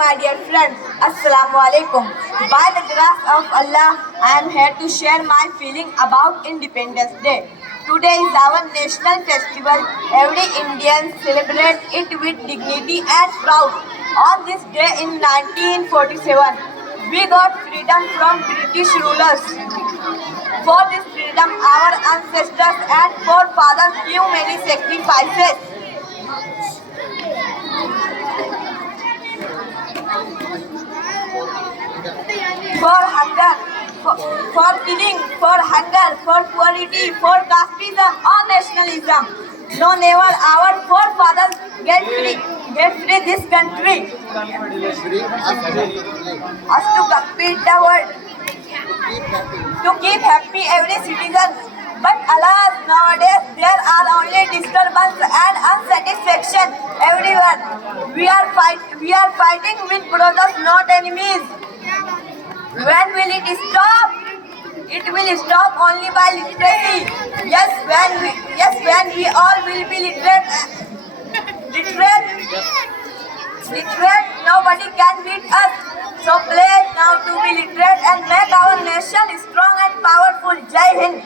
my dear friends. Assalamu alaikum. By the grace of Allah, I am here to share my feeling about Independence Day. Today is our national festival. Every Indian celebrates it with dignity and pride. On this day in 1947, we got freedom from British rulers. For this freedom, our ancestors and forefathers gave many sacrifices. For hunger, for killing, for hunger, for poverty, for casteism or nationalism. No, never our forefathers get free this country. Us to compete the world, to keep happy every citizen. But alas, nowadays there are only disturbance and unsatisfaction everywhere. We are fighting with brothers, not enemies. When will it stop? It will stop only by literacy. When we all will be literate, nobody can beat us. So pledge now to be literate and make our nation strong and powerful. Jai Hind.